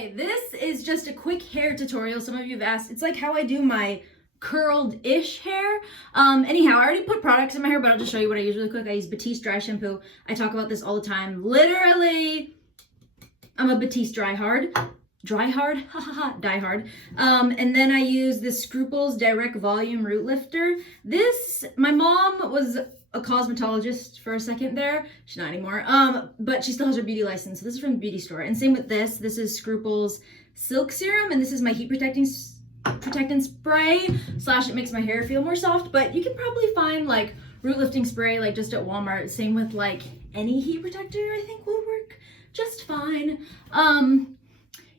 Okay, this is just a quick hair tutorial. Some of you have asked. It's like how I do my curled-ish hair. Anyhow, I already put products in my hair, but I'll just show you what I use really quick. I use Batiste dry shampoo. I talk about this all the time. Literally, I'm a Batiste die hard. And then I use the Scruples Direct Volume Root Lifter. This, my mom was a cosmetologist for a second there. She's not anymore. But she still has her beauty license. So this is from the beauty store. And same with this. This is Scruples Silk Serum, and this is my heat protectant spray / it makes my hair feel more soft. But you can probably find like root lifting spray like just at Walmart. Same with like any heat protector, I think would work just fine.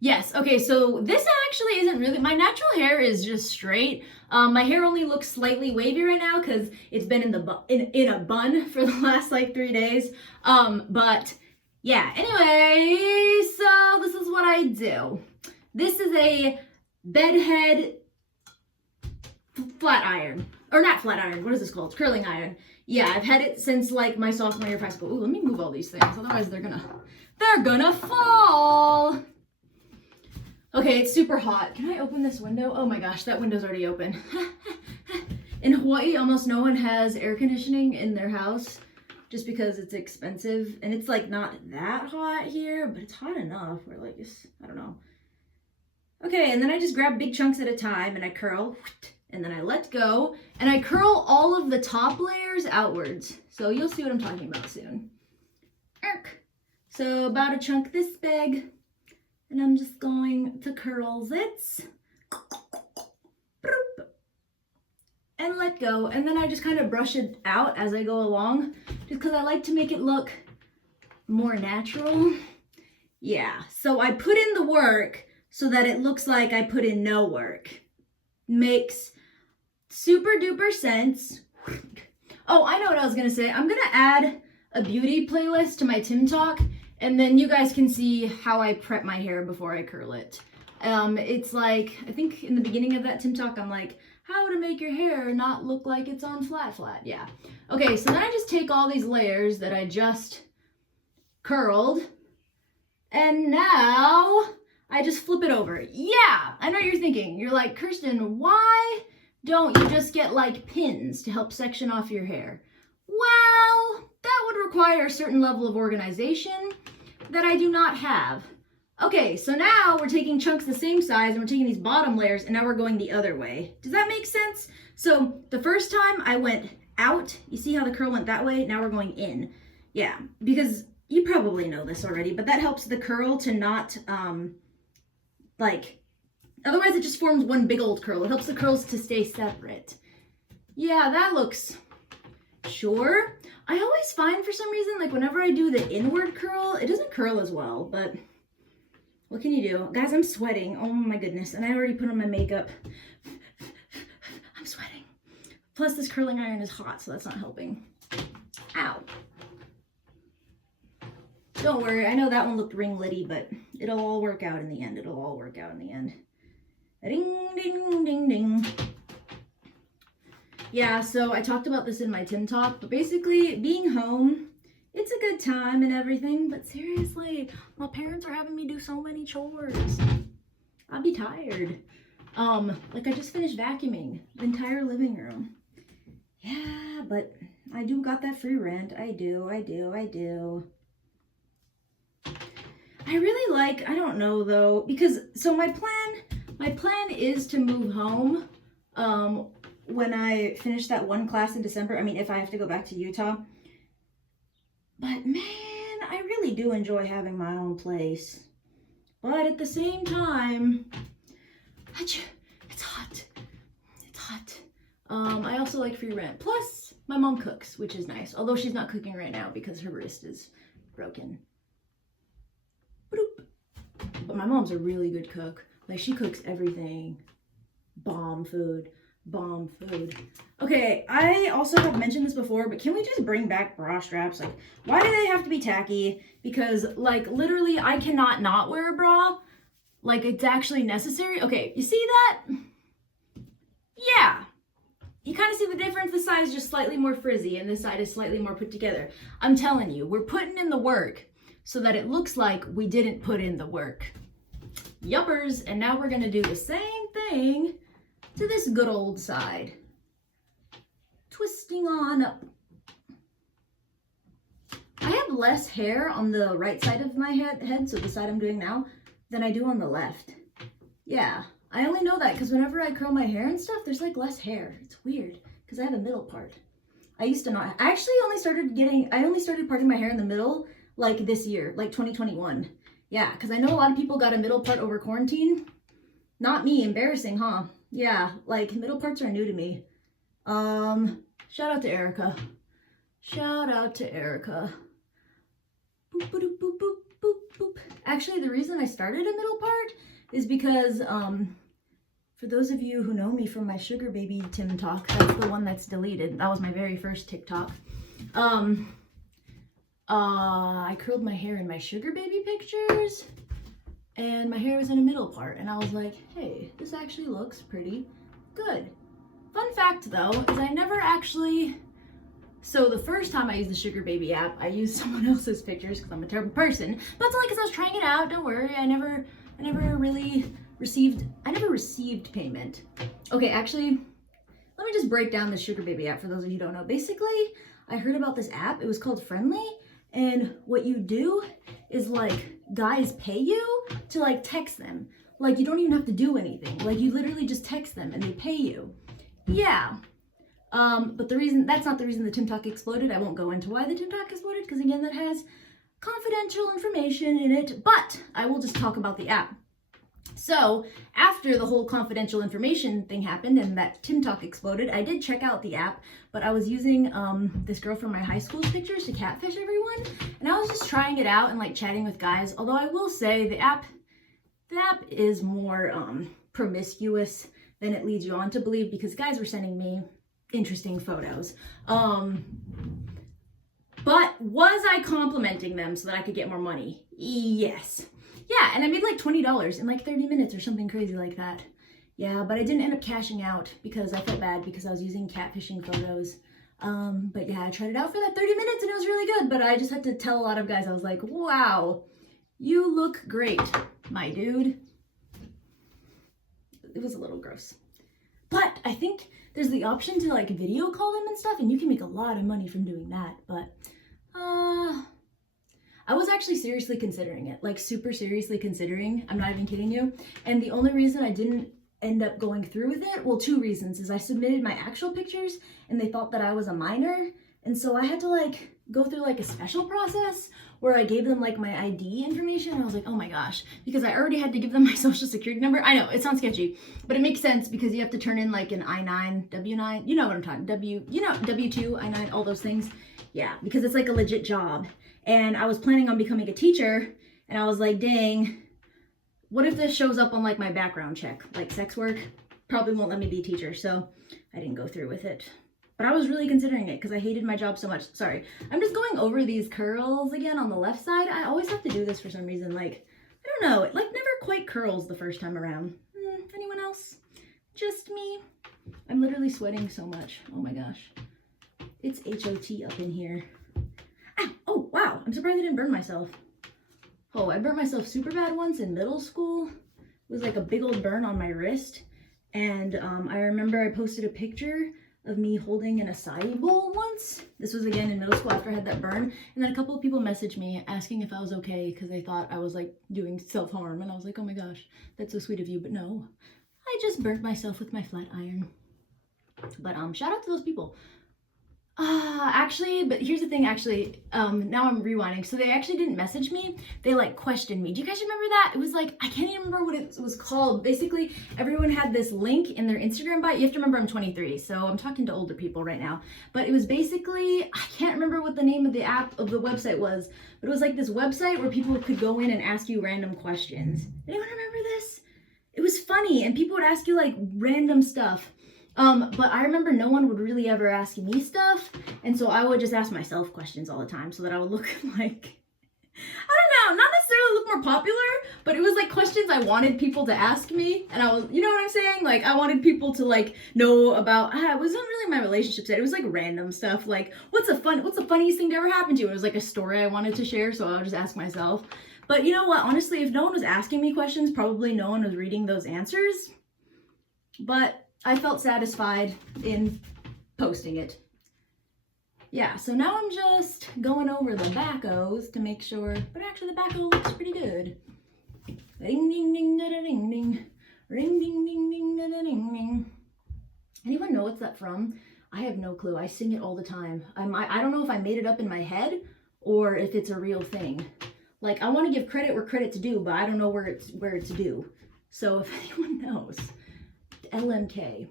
Yes, okay, so this actually isn't really, my natural hair is just straight. My hair only looks slightly wavy right now because it's been in a bun for the last like 3 days. But yeah, anyway, so this is what I do. This is a bedhead flat iron, or not flat iron, what is this called? Curling iron. Yeah, I've had it since like my sophomore year of high school. Ooh, let me move all these things, otherwise they're gonna fall. Okay, it's super hot. Can I open this window? Oh my gosh, that window's already open. In Hawaii, almost no one has air conditioning in their house just because it's expensive. And it's like not that hot here, but it's hot enough where like, I don't know. Okay, and then I just grab big chunks at a time and I curl, and then I let go, and I curl all of the top layers outwards. So you'll see what I'm talking about soon. So about a chunk this big. And I'm just going to curl it and let go. And then I just kind of brush it out as I go along just because I like to make it look more natural. Yeah, so I put in the work so that it looks like I put in no work. Makes super duper sense. Oh, I know what I was gonna say. I'm gonna add a beauty playlist to my Tim Talk. And then you guys can see how I prep my hair before I curl it. It's like, I think in the beginning of that Tim Talk, I'm like, how to make your hair not look like it's on flat. Yeah. Okay, so then I just take all these layers that I just curled, and now I just flip it over. Yeah, I know what you're thinking. You're like, Kirsten, why don't you just get like pins to help section off your hair? Well, that would require a certain level of organization that I do not have. Okay, so now we're taking chunks the same size and we're taking these bottom layers and now we're going the other way. Does that make sense? So the first time I went out, you see how the curl went that way? Now we're going in. Yeah, because you probably know this already, but that helps the curl to not, otherwise it just forms one big old curl. It helps the curls to stay separate. Yeah, that looks... Sure. I always find for some reason, like whenever I do the inward curl, it doesn't curl as well, but what can you do? Guys, I'm sweating. Oh my goodness. And I already put on my makeup. I'm sweating. Plus this curling iron is hot, so that's not helping. Ow. Don't worry. I know that one looked ringlety, but it'll all work out in the end. It'll all work out in the end. Ding, ding, ding, ding. Yeah, so I talked about this in my Tim Talk, but basically being home, it's a good time and everything, but seriously, my parents are having me do so many chores. I'll be tired. Like I just finished vacuuming the entire living room. Yeah, but I do got that free rent. I do. I really like, I don't know though, because, so my plan is to move home, when I finish that one class in December. I mean, if I have to go back to Utah. But man, I really do enjoy having my own place. But at the same time, it's hot. It's hot. I also like free rent. Plus, my mom cooks, which is nice. Although she's not cooking right now because her wrist is broken. Boop. But my mom's a really good cook. Like, she cooks everything. Bomb food. Okay, I also have mentioned this before, but can we just bring back bra straps? Like, why do they have to be tacky? Because, like, literally, I cannot not wear a bra. Like, it's actually necessary. Okay, you see that? Yeah. You kind of see the difference? This side is just slightly more frizzy, and this side is slightly more put together. I'm telling you, we're putting in the work so that it looks like we didn't put in the work. Yuppers. And now we're gonna do the same thing to this good old side. Twisting on up. I have less hair on the right side of my head, so the side I'm doing now, than I do on the left. Yeah, I only know that because whenever I curl my hair and stuff, there's like less hair. It's weird because I have a middle part. I used to not. I actually only started parting my hair in the middle like this year, like 2021. Yeah, because I know a lot of people got a middle part over quarantine. Not me. Embarrassing, huh? Yeah, like middle parts are new to me. Shout out to Erica. Shout out to Erica. Boop, boop, boop, boop, boop, boop. Actually, the reason I started a middle part is because, for those of you who know me from my sugar baby Tim talk, that's the one that's deleted. That was my very first TikTok. I curled my hair in my sugar baby pictures, and my hair was in a middle part, and I was like, hey, this actually looks pretty good. Fun fact though, is I never actually, so the first time I used the sugar baby app, I used someone else's pictures because I'm a terrible person, but that's only because I was trying it out. Don't worry, I never really received payment. Okay, actually, let me just break down the sugar baby app for those of you who don't know. Basically, I heard about this app. It was called Friendly, and what you do is like guys pay you to like text them. Like you don't even have to do anything. Like you literally just text them and they pay you. Yeah. But that's not the reason the TikTok exploded. I won't go into why the TikTok exploded because again, that has confidential information in it, but I will just talk about the app. So after the whole confidential information thing happened and that TikTok exploded, I did check out the app, but I was using this girl from my high school's pictures to catfish everyone, and I was just trying it out and like chatting with guys. Although I will say the app is more promiscuous than it leads you on to believe, because guys were sending me interesting photos. But was I complimenting them so that I could get more money? Yes. Yeah, and I made like $20 in like 30 minutes or something crazy like that. Yeah, but I didn't end up cashing out because I felt bad because I was using catfishing photos. But yeah, I tried it out for that 30 minutes and it was really good, but I just had to tell a lot of guys, I was like, wow, you look great, my dude. It was a little gross. But I think there's the option to like video call them and stuff, and you can make a lot of money from doing that, but I was actually seriously considering it, like super seriously considering, I'm not even kidding you. And the only reason I didn't end up going through with it, well, two reasons, is I submitted my actual pictures and they thought that I was a minor. And so I had to like go through like a special process where I gave them like my ID information. And I was like, oh my gosh, because I already had to give them my social security number. I know it sounds sketchy, but it makes sense because you have to turn in like an I-9, W-9, you know what I'm talking, W2, I-9, all those things. Yeah, because it's like a legit job. And I was planning on becoming a teacher, and I was like, dang, what if this shows up on like my background check, like sex work? Probably won't let me be a teacher, so I didn't go through with it. But I was really considering it because I hated my job so much. Sorry, I'm just going over these curls again on the left side. I always have to do this for some reason. Like, I don't know, it like never quite curls the first time around. Anyone else? Just me? I'm literally sweating so much. Oh my gosh. It's HOT up in here. Ah, oh, wow. I'm surprised I didn't burn myself. Oh, I burnt myself super bad once in middle school. It was like a big old burn on my wrist. And I remember I posted a picture of me holding an acai bowl once. This was again in middle school after I had that burn. And then a couple of people messaged me asking if I was okay because they thought I was like doing self-harm. And I was like, oh my gosh, that's so sweet of you. But no, I just burnt myself with my flat iron. But shout out to those people. Actually, but here's the thing, actually, now I'm rewinding. So they actually didn't message me. They like questioned me. Do you guys remember that? It was like, I can't even remember what it was called. Basically, everyone had this link in their Instagram bio. You have to remember I'm 23, so I'm talking to older people right now. But it was basically, I can't remember what the name of the website was, but it was like this website where people could go in and ask you random questions. Anyone remember this? It was funny, and people would ask you like random stuff. But I remember no one would really ever ask me stuff, and so I would just ask myself questions all the time so that I would look like, I don't know, not necessarily look more popular, but it was like questions I wanted people to ask me, and I was, you know what I'm saying? Like, I wanted people to like know about, it wasn't really my relationship set, it was like random stuff, like, what's the funniest thing to ever happen to you? It was like a story I wanted to share, so I would just ask myself. But you know what? Honestly, if no one was asking me questions, probably no one was reading those answers. But I felt satisfied in posting it. Yeah, so now I'm just going over the backos to make sure, but actually the backo looks pretty good. Ring ding ding da da ding ding. Ring ding ding ding da da ding ding. Anyone know what's that from? I have no clue. I sing it all the time. I don't know if I made it up in my head or if it's a real thing. Like, I want to give credit where credit's due, but I don't know where it's due. So if anyone knows, LMK.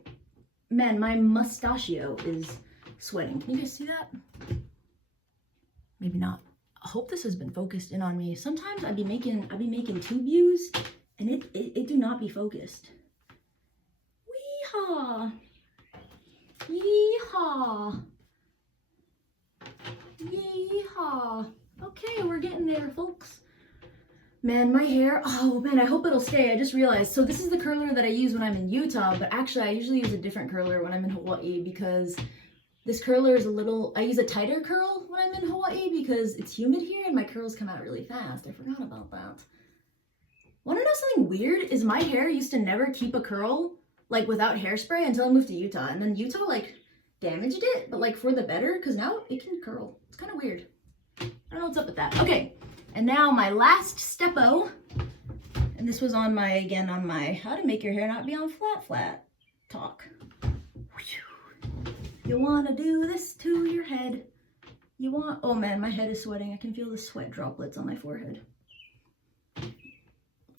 Man, my mustachio is sweating. Can you guys see that? Maybe not. I hope this has been focused in on me. Sometimes I be making tube views and it do not be focused. Weehaw. Yeehaw. Yeehaw. Okay, we're getting there, folks. Man, my hair, oh man, I hope it'll stay. I just realized, so this is the curler that I use when I'm in Utah, but actually I usually use a different curler when I'm in Hawaii because this curler is I use a tighter curl when I'm in Hawaii because it's humid here and my curls come out really fast. I forgot about that. Wanna know something weird? Is my hair used to never keep a curl, like without hairspray until I moved to Utah. And then Utah like damaged it, but like for the better, because now it can curl. It's kind of weird. I don't know what's up with that. Okay, and now my last step-o, and this was on my how to make your hair not be on flat talk. You want to do this to your head. Oh man, my head is sweating. I can feel the sweat droplets on my forehead.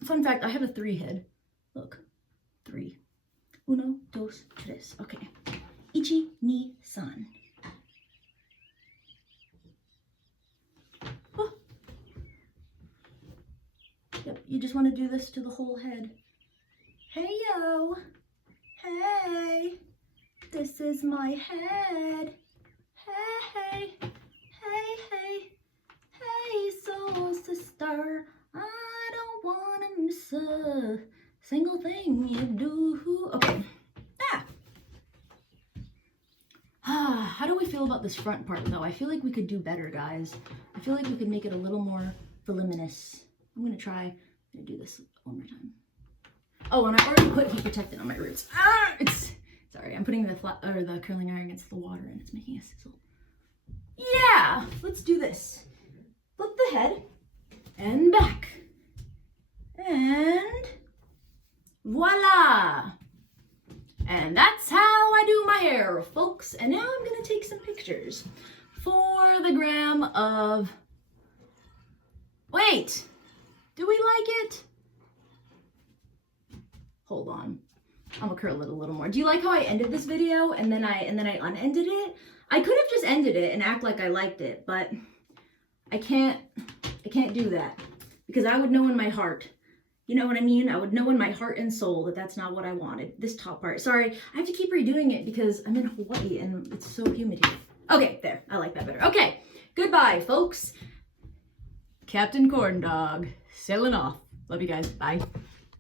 Fun fact, I have a 3 head. Look, 3. Uno, dos, tres. Okay. Ichi, ni, san. Oh. Yep, you just want to do this to the whole head. Hey, yo. Hey. This is my head. Hey, hey, hey, hey, soul sister. I don't want to miss a single thing you do. Okay. How do we feel about this front part though? I feel like we could do better, guys. I feel like we could make it a little more voluminous. I'm gonna do this one more time. Oh, and I already put heat protectant on my roots. Sorry, I'm putting the curling iron against the water and it's making a sizzle. Yeah, let's do this. Flip the head and back. And voila. And that's how I do my hair, folks. And now I'm gonna take some pictures for the gram of, wait, do we like it? Hold on. I'm gonna curl it a little more. Do you like how I ended this video and then I unended it? I could have just ended it and act like I liked it, but I can't do that because I would know in my heart. You know what I mean? I would know in my heart and soul that that's not what I wanted. This top part. Sorry, I have to keep redoing it because I'm in Hawaii and it's so humid here. Okay, there. I like that better. Okay, goodbye, folks. Captain Corn Dog, sailing off. Love you guys. Bye.